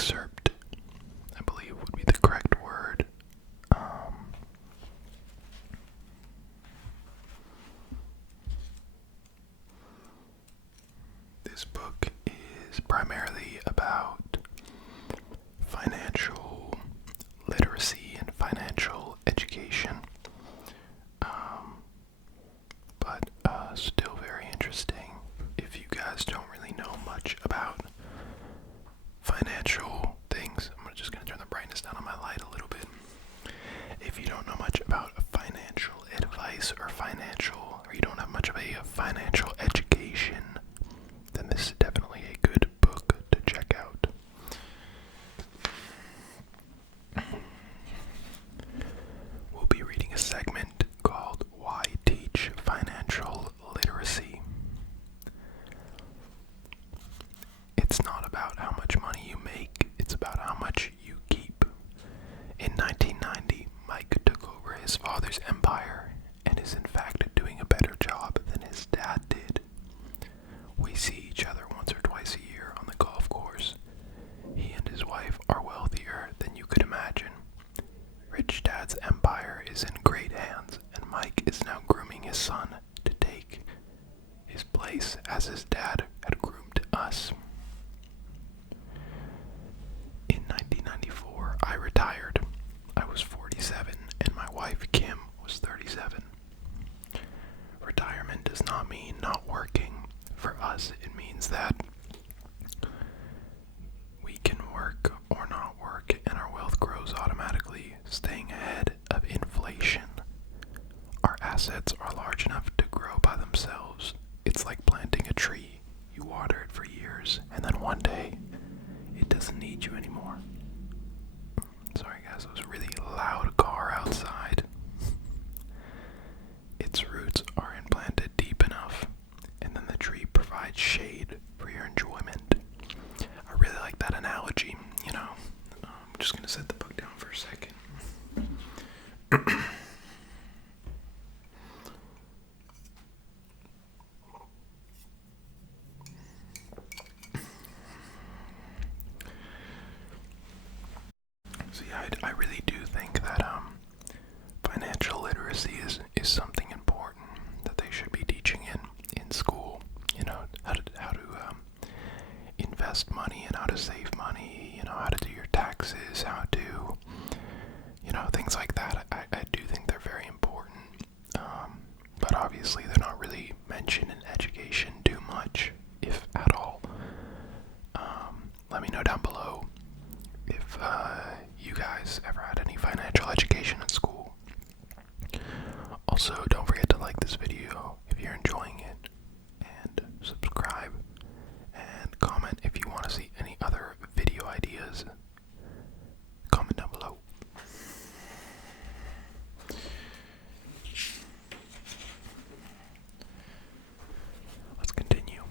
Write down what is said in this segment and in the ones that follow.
excerpt, I believe would be the correct word. This book is primarily about financial literacy and financial education, but still very interesting if you guys don't really know much about financial things. I'm just going to turn the brightness down on my light a little bit. If you don't know much about financial advice or you don't have much of a financial education, then this is definitely a good book to check out. We'll be reading a segment called Why Teach Financial Literacy. It's not about how much money you make, it's about how much you keep. In 1990, Mike took over his father's empire and is in fact doing a better job than his dad did. We see each other once or twice a year on the golf course. He and his wife are wealthier than you could imagine. Rich Dad's empire is in great hands, and Mike is now grooming his son to take his place as his dad had groomed us. In 1994, I retired. I was 47, and my wife Kim was 37. Retirement does not mean not working. For us, it means that we can work or not work, and our wealth grows automatically, staying ahead of inflation. Our assets are large enough to grow by themselves. It's like planting a tree. You water it for years, and then one day, it doesn't need you anymore. Sorry guys, it was a really loud car outside. Its roots are implanted deep enough, and then the tree provides shade for your enjoyment. I really like that analogy, you know. I'm just going to set the book down for a second. So yeah, I really do think that financial literacy is something important that they should be teaching in school. You know, how to invest money and how to save money. You know, how to do your taxes, how to, you know, things like that. I do think they're very important. But obviously they're not really mentioned in education too much, if at all. Let me know down below if you guys ever had any financial education in school. Also, don't forget to like this video if you're enjoying it, and subscribe, and comment if you want to see any other video ideas. Comment down below. Let's continue.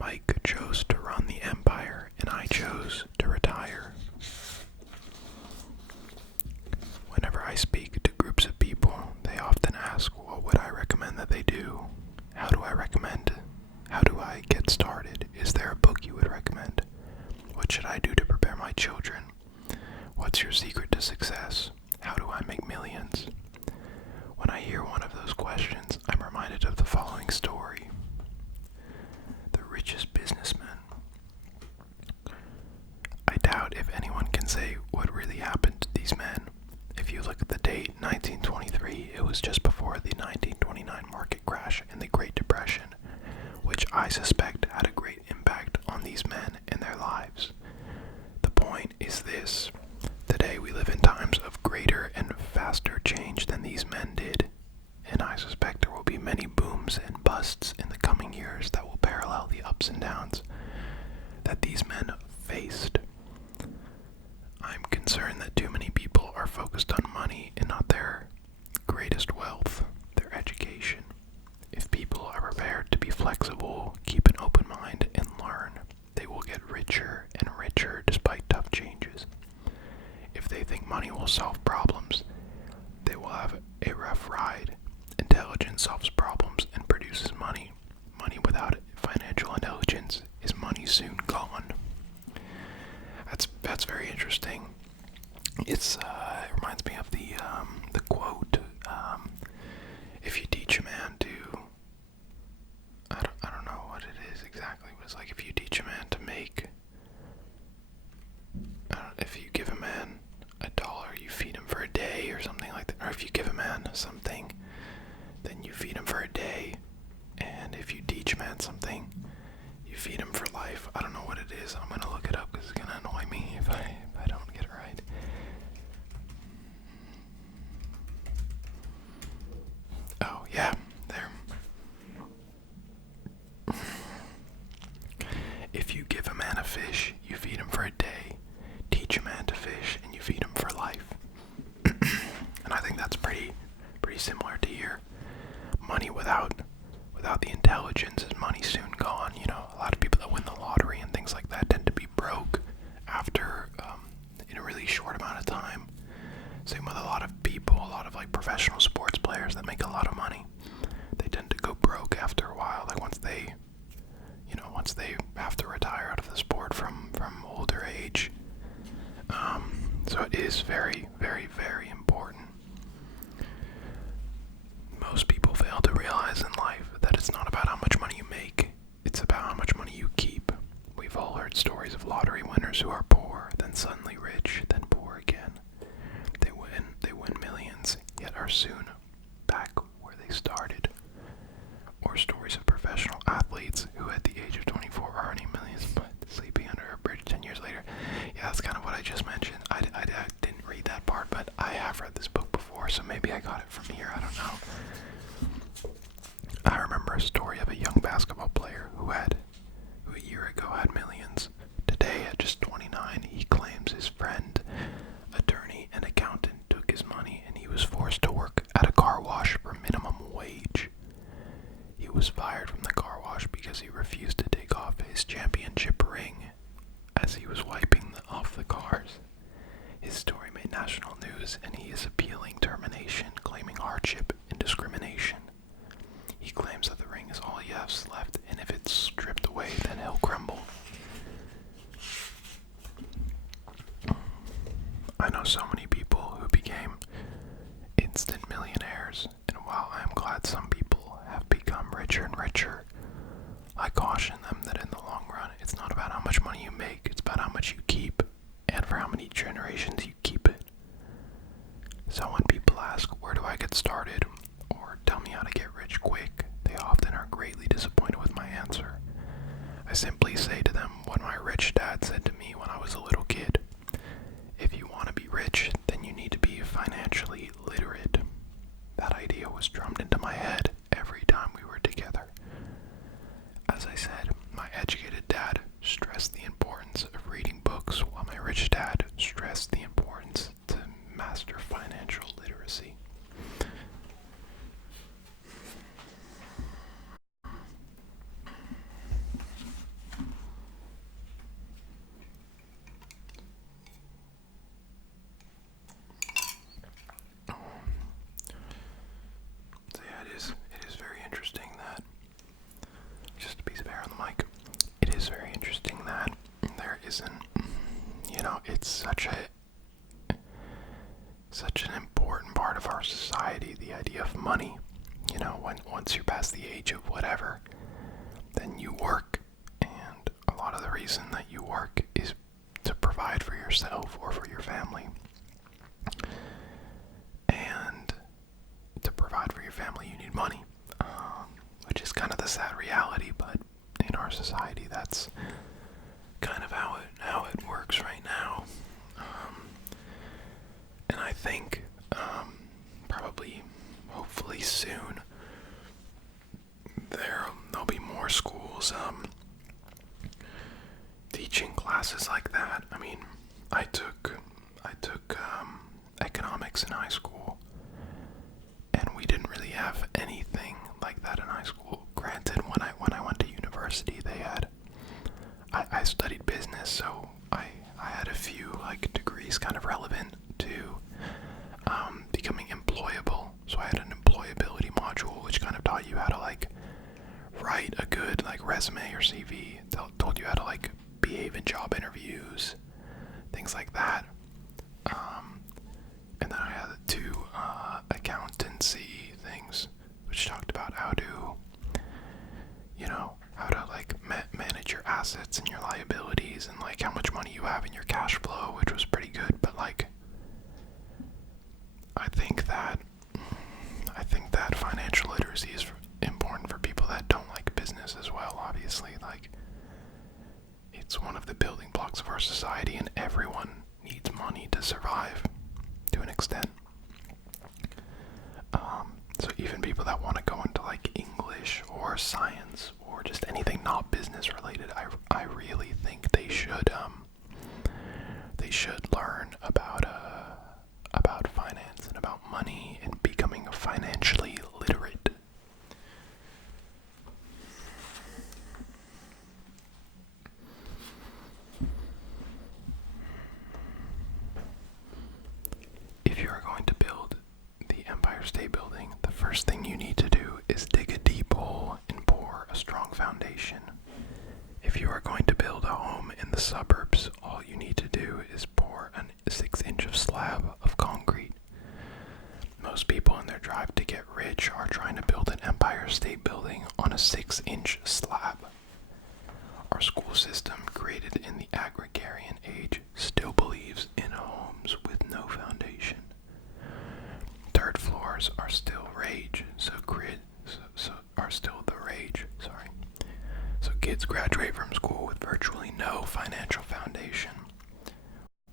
Mike chose to run the empire, and I chose to retire. Whenever I speak to groups of people, they often ask, what would I recommend that they do? How do I get started? Is there a book you would recommend? What should I do to prepare my children? What's your secret to success? How do I make millions? When I hear one of those questions, I'm reminded of the following story. The richest businessman. I doubt if anyone can say what really happened to these men. If you look at the date 1923, it was just before the 1929 market crash and the Great Depression, which I suspect had a great impact on these men and their lives. The point is this: today we live in times of greater and faster change than these men did, and I suspect there will be many booms and busts in the coming years that will parallel the ups and downs that these men faced. I'm concerned that too many people are focused on money and not their greatest wealth, their education. If people are prepared to be flexible, keep an open mind, and learn, they will get richer and richer despite tough changes. If they think money will solve problems, they will have a rough ride. Intelligence solves problems and produces money. Money without financial intelligence is money soon gone. That's very interesting. It reminds me of the quote. If you teach a man to, I don't know what it is exactly, but it's like if you teach a man to make, if you give a man $1, you feed him for a day or something like that. Or if you give a man something, then you feed him for a day. And if you teach a man something, you feed him for life. I don't know what it is. I'm gonna look it up because it's gonna annoy me if I don't get it right. Oh yeah, there. If you give a man a fish, you feed him for a day. Teach a man to fish, and you feed him for life. And I think that's pretty similar to here. Money without the intelligence is money soon gone. You know, a lot of people that win the lottery and things like that tend to be broke after in a really short amount of time. Same with a lot of people, a lot of like professional sports players that make a lot of money. They tend to go broke after a while. Like once they have to retire out of the sport from older age. So it is very, very, very important. Most people fail to realize in life that it's not about how much money you make, it's about how much money you keep. We've all heard stories of lottery winners who are poor, then suddenly rich, then poor again. They win millions, yet are soon back where they started. Or stories of professional athletes who at the age of 24 are earning millions but sleeping under a bridge 10 years later. Yeah, that's kind of what I just mentioned. I didn't read that part, but I have read this book before, so maybe I got it from here, I don't know. I remember a story of a young basketball player who a year ago had millions. Today, at just 29, he claims his friend, attorney, and accountant took his money and he was forced to work at a car wash for minimum wage. He was fired from the car wash because he refused to take off his championship ring as he was wiping off the cars. His story made national news and he is appealing termination, claiming hardship and discrimination. He claims that the ring is all he has left, and if it's stripped away, then he'll crumble. I know so many people who became instant millionaires, and while I am glad some people have become richer and richer, I caution them that in the long run, it's not about how much money you make, it's about how much you keep, and for how many generations you keep it. So when people ask, where do I get started, or tell me how to get rich quick, they often are greatly disappointed with my answer. I simply say to them what my rich dad said to me when I was a little kid. If you want to be rich, then you need to be financially literate. That idea was drummed into my head every time we were together. As I said, my educated dad stressed the importance of reading books, while my rich dad stressed the importance to master financial literacy. So yeah, it is very interesting that, just a piece of air on the mic, it is very interesting that there isn't, it's such an important part of our society, the idea of money. Once you're past the age of whatever, then you work, and a lot of the reason that you work is to provide for yourself or for your family. And to provide for your family, you need money, which is kind of the sad reality, but in our society, that's kind of how it works right now. And I think probably, hopefully soon, there'll be more schools teaching classes like that. I mean, I took economics in high school, and we didn't really have anything like that in high school. Granted, when I went to university, they had. I studied business, so I had a few degrees kind of relevant to becoming employable. So I had an employability module, which kind of taught you how to write a good resume or CV. Told you how to behave in job interviews, things things like that. And then I had two accountancy things, which talked about how to, how to like manage your assets and your liabilities and like how much money you have in your cash flow, which was pretty good. But like, I think that financial literacy is important for people that don't like business as well. Obviously, like, it's one of the building blocks of our society, and everyone needs money to survive to an extent. So even people that want to go into like English or science or just anything not business related, I really think they should learn about finance and about money and becoming financially literate. If you are going to build the Empire State Building, the first thing you need to do is dig a deep hole and pour a strong foundation. If you are going to build a home in the suburbs, all you need to do is pour a 6-inch slab of concrete. Most people in their drive to get rich are trying to build an Empire State Building on a 6-inch slab. Our school system, created in the agrarian age, still believes in homes with no foundation. Third floors are still rage, so kids graduate from school with virtually no financial foundation.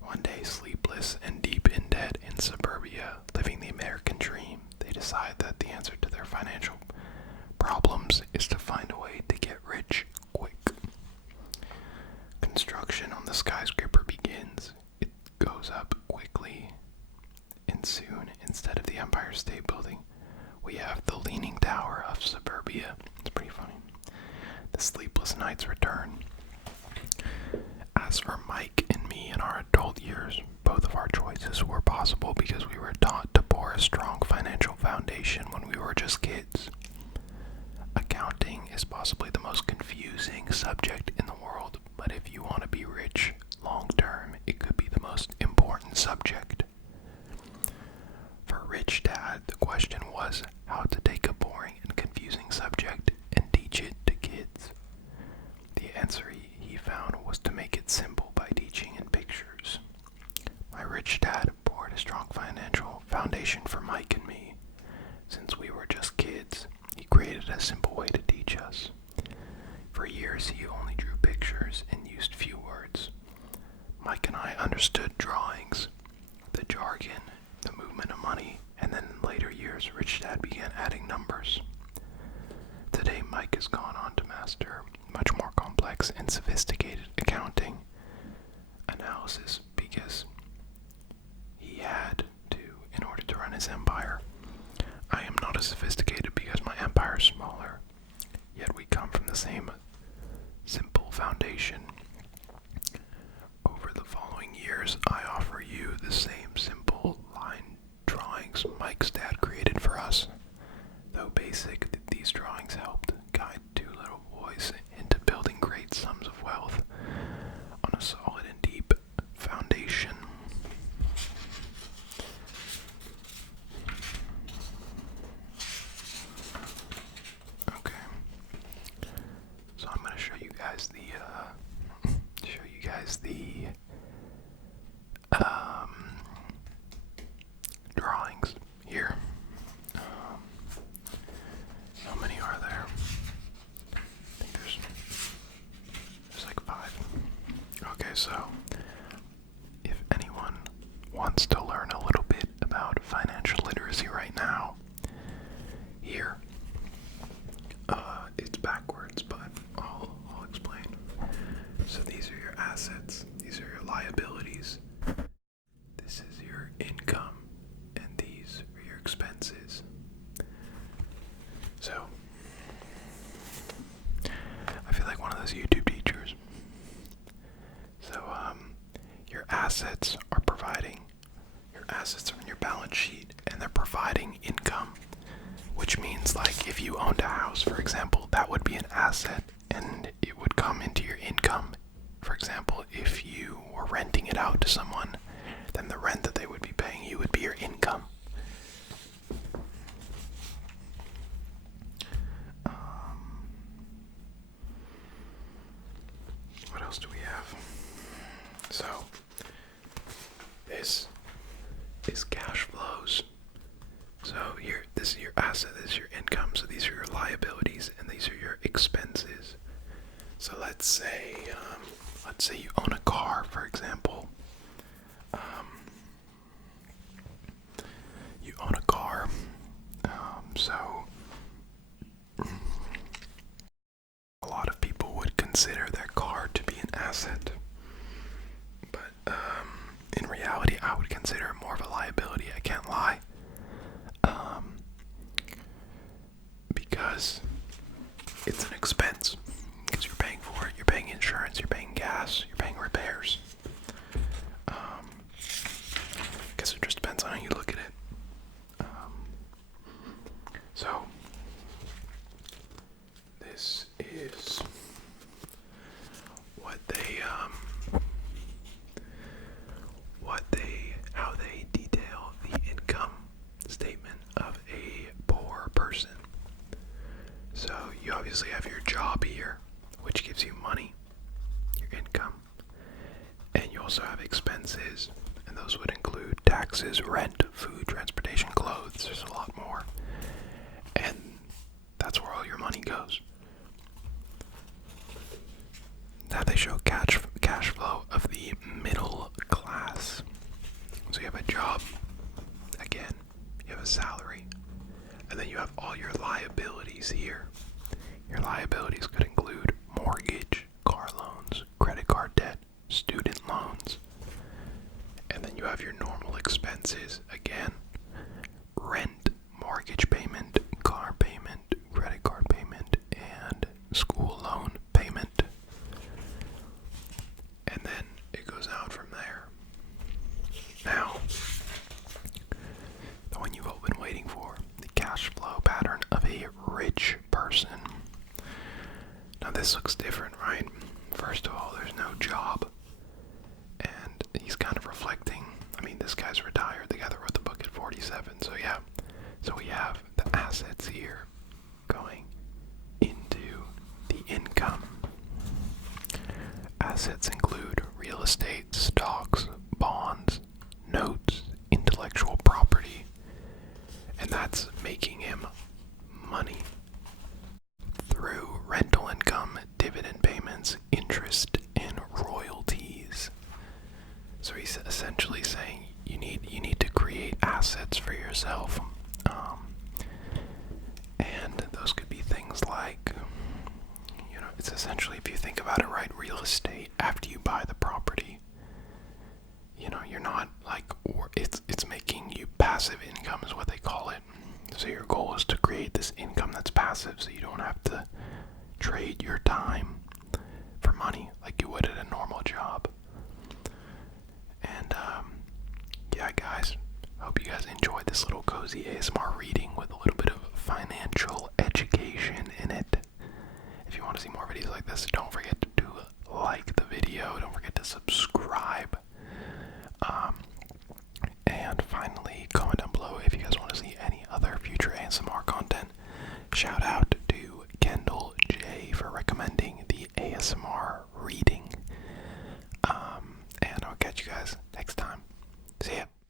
One day, sleepless and deep in debt in suburbia, living the American dream, they decide that the answer to their financial problems is to find a way to get rich quick. Construction on the skyscraper begins. It goes up quickly, and soon, instead of the Empire State Building, we have the Leaning Tower of suburbia. It's pretty funny. The sleepless nights return. As for Mike and me in our adult years, both of our choices were possible because we were taught to pour a strong financial foundation when we were just kids. Accounting is possibly the most confusing subject in the world, but if you want to be rich long term, it could be the most important subject. For Rich Dad, the question was how to take a boring and confusing subject and teach it to kids. The answer he found was to make it simple by teaching in pictures. My rich dad poured a strong financial foundation for Mike and me. Since we were just kids, he created a simple way to teach us. For years, he only drew pictures and used few words. Mike and I understood drawings, the jargon, the movement of money, and then in later years, Rich Dad began adding numbers. Today, Mike has gone on to master much more complex and sophisticated accounting analysis because he had to in order to run his empire. I am not as sophisticated because my empire is smaller, yet we come from the same simple foundation. Over the following years, I offer you the same simple line drawings Mike's dad created for us. Though basic, these drawings helped guide two little boys into building great sums of wealth on a solid and deep foundation. Okay, so I'm going to show you guys the drawings here. How many are there? I think there's like 5. Okay, so if anyone wants to learn a little bit about financial literacy right now, here, it's backwards, but I'll explain. So these are your assets, these are your liabilities, this is your income, and these are your expenses. So, I feel like one of those YouTube teachers. So, your assets are on your balance sheet, and they're providing income, which means like if you owned a house, for example, that would be an asset, and it would come into your income. For example, if you were renting it out to someone, then the rent that they would be paying you would be your income. What else do we have? So, this is cash flows. So this is your asset, this is your income, so these are your liabilities, and these are your expenses. So let's say you own a car, for example. You own a car, so a lot of people would consider their car to be an asset, but in reality, I would consider it more of a liability. I can't lie. Because it's an expense, because you're paying for it, you're paying insurance, you're paying gas, you're paying repairs. Guess it just depends on how you look at it. So this is how they detail the income statement of a poor person. So you obviously have your job here, which gives you money, your income, and you also have expenses, and those would include taxes, rent, food, transportation, clothes. There's a lot more, and that's where all your money goes. Now they show cash flow of the middle class. So you have a job, again, you have a salary, and then you have all your liabilities here. Your liabilities could include mortgage, car loans, credit card debt, student loans, and then you have your normal expenses, again, rent, mortgage payment, car payment, credit card payment, and school loan payment. And then it goes out from there. Now, the one you've all been waiting for, the cash flow pattern of a rich person. Now this looks different, right? First of all, there's no job, and he's kind of reflecting. I mean, this guy's retired, the guy that wrote the book at 47, so yeah. So we have the assets here going into the income. Assets include real estate, stocks, bonds, notes, intellectual property, and that's making him money through rental income, dividend payments, interest, and royalties. So he's essentially saying you need to create assets for yourself, and those could be things like, it's essentially, if you think about it right, real estate. After you buy the property, you're not like, or it's making you passive income is what they call it. So your goal is to create this income that's passive, so you don't have to trade your time for money like you would at a normal job. And yeah, guys, hope you guys enjoyed this little cozy ASMR reading with a little bit of financial education in it. If you want to see more videos like this, don't forget to like the video, don't forget to subscribe, and finally comment down below if you guys want to see any other future ASMR content. Shout out to Kendall J for recommending the ASMR reading, and I'll catch you guys next time.